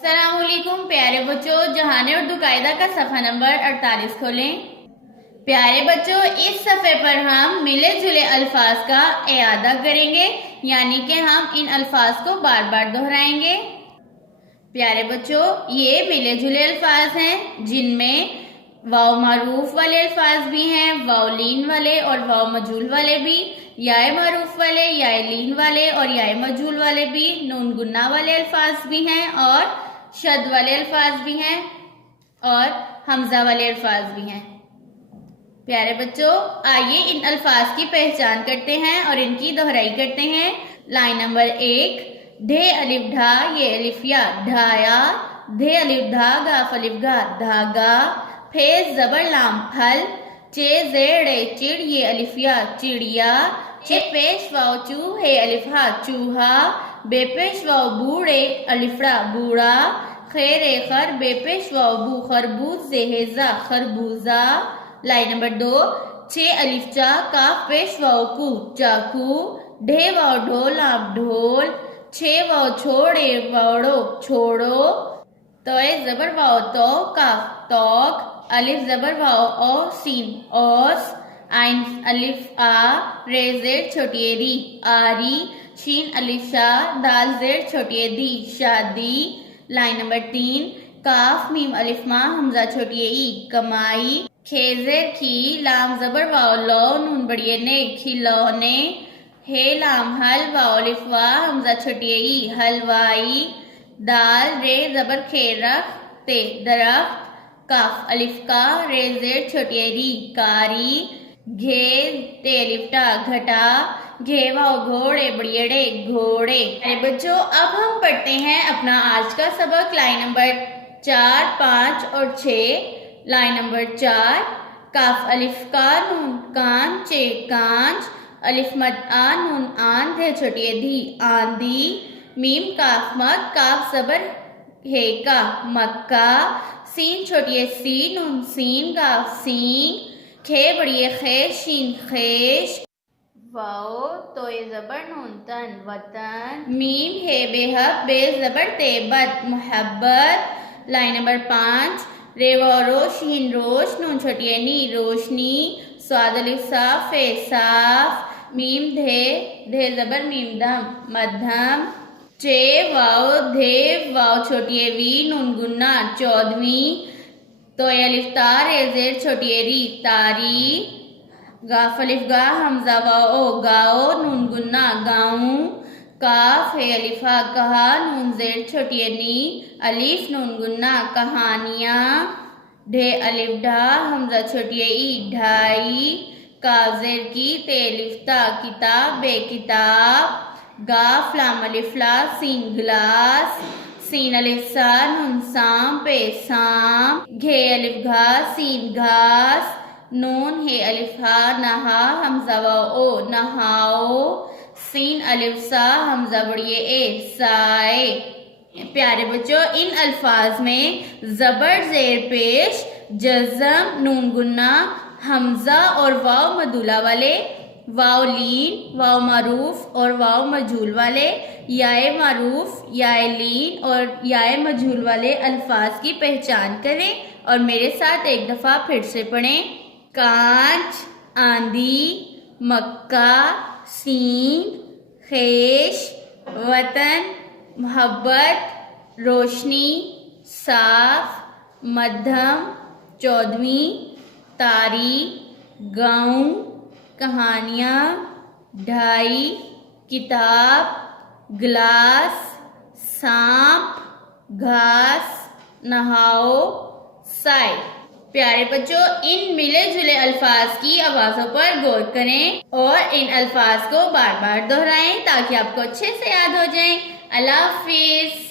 अस्सलामुअलैकुम प्यारे बच्चों, जहाने उर्दू कायदा का सफ़ा नंबर 48 खोलें। प्यारे बच्चों, इस सफ़े पर हम मिले जुले अल्फाज का इयादा करेंगे, यानी कि हम इन अल्फाज को बार बार दोहराएंगे। प्यारे बच्चों, ये मिले जुले अल्फाज हैं जिनमें वाव मारूफ वाले अल्फाज भी हैं, वाव लीन वाले और वाव मजूल वाले भी, याए मारूफ वाले, याए लीन वाले और याए मजूल वाले भी, नून गुन्ना वाले अल्फाज भी हैं और शद वाले अल्फाज भी हैं और हमजा वाले अल्फाज भी हैं। प्यारे बच्चों, आइए इन अल्फाज की पहचान करते हैं और इनकी दोहराई करते हैं। लाइन नंबर 1, ढे अलिफ ढा, ये अलिफ या ढाया, धे अलिफ धा, गाफ अलिफ गा धागा, फे जबर लाम फल, चे जेड़े चिड़, ये अलिफ या चिड़िया, चे पेश वाव चू, हे अलिफ हा चूहा, बेपेश वाव बूढ़े, अलिफड़ा बूढ़ा, खेरे खर, बेपेश वाव बू, खरबूज जेहेजा खरबूजा। लाइन नंबर 2, छे अलिफ चा, काफ पेश वाव कू चाकू, ढे वाव ढोल, आप ढोल, छे वाव छोड़े वावड़ो छोड़ो, तोए जबर वाव तो, काफ तौक, अलिफ जबर वाव ओ सीन औस, आइन अलिफ आ, रे जेर छोटी री आरी, शीन अलिफ शाह, दाल जेर छोटी दी शादी। लाइन नंबर 3, काफ मीम अलिफ मा, हमजा छोटी ई कमाई, खेजेर खी, लाम जबर वाव लो, नून बड़िए ने खिलौने, हे लाम हल, वाव अलिफ वा, हमजा छोटी ई हलवाई, दाल रे जबर खे रख ते दरख्त, काफ अलिफ का, रे जेर छोटी री कारी, घे ते अलिफ टा घटा, घे वाव घोड़े बड़ियड़े घोड़े। अरे बच्चों, अब हम पढ़ते हैं अपना आज का सबक। लाइन नंबर 4, 5 और 6। लाइन नंबर 4, काफ अलिफ का, नून कान, चे कांच, अलिफ मद आ, नून आन, धे छोटी धी आंधी, मीम काफ मद, काफ जबर हे का मक्का, सीन छोटी सी, नून सीन, काफ सीन, खे बड़िए खे, शीन खेश, वाओ तोए जबर नून तन वतन, मीम हे बेहब, बे जबर ते बत मोहब्बत। लाइन नंबर 5, रे वाव रोश, हीन रोश, नून छोटी नी रोशनी, स्वाद अलिफ साफ, फे साफ, मीम धे, धे जबर मीम दम मध्यम, चे वाव धे, वाव छोटी वी, नून गुन्ना चौदवी, तो अलिफ तार, रे जेर छोटी री तारी, गाफ अलिफ गा, हमजा वाव ओ गाओ, नून गुन्ना गाऊं, काफ हे अलिफा कहा, नून जेर छोटी नी, अलिफ नून गुन्ना कहानियाँ, ढे अलिफ ढा, हमजा छोटी ई ढाई, काफ जेर की, ते अलिफ ता किताब, बे किताब, गाफ लाम अलिफ ला, सीन गिलास, सीन अलिफ सा, नून साम, पे साम, घे अलिफ घा, सीन घास, नून हे अलिफ हा नहा, हमजा वाव ओ नहाओ, सीन अलिफ सा, हमजा बड़िए ए साए। प्यारे बच्चों, इन अल्फाज में जबर जेर पेश, जज़म, नून गुन्ना, हमजा और वाव मदूला वाले, वाव लीन, वाव मारूफ और वाव मजूल वाले, याए मारूफ, याए लीन और याए मजूल वाले अल्फाज की पहचान करें और मेरे साथ एक दफ़ा फिर से पढ़ें। कांच, आंधी, मक्का, सीन, खेश, वतन, मोहब्बत, रोशनी, साफ, मध्यम, चौदवी, तारी, गाँव, कहानियाँ, ढाई, किताब, गिलास, सांप, घास, नहाओ, साए। प्यारे बच्चों, इन मिले जुले अल्फाज की आवाज़ों पर गौर करें और इन अल्फाज को बार बार दोहराएं ताकि आपको अच्छे से याद हो जाएं। अल्लाह हाफिज़।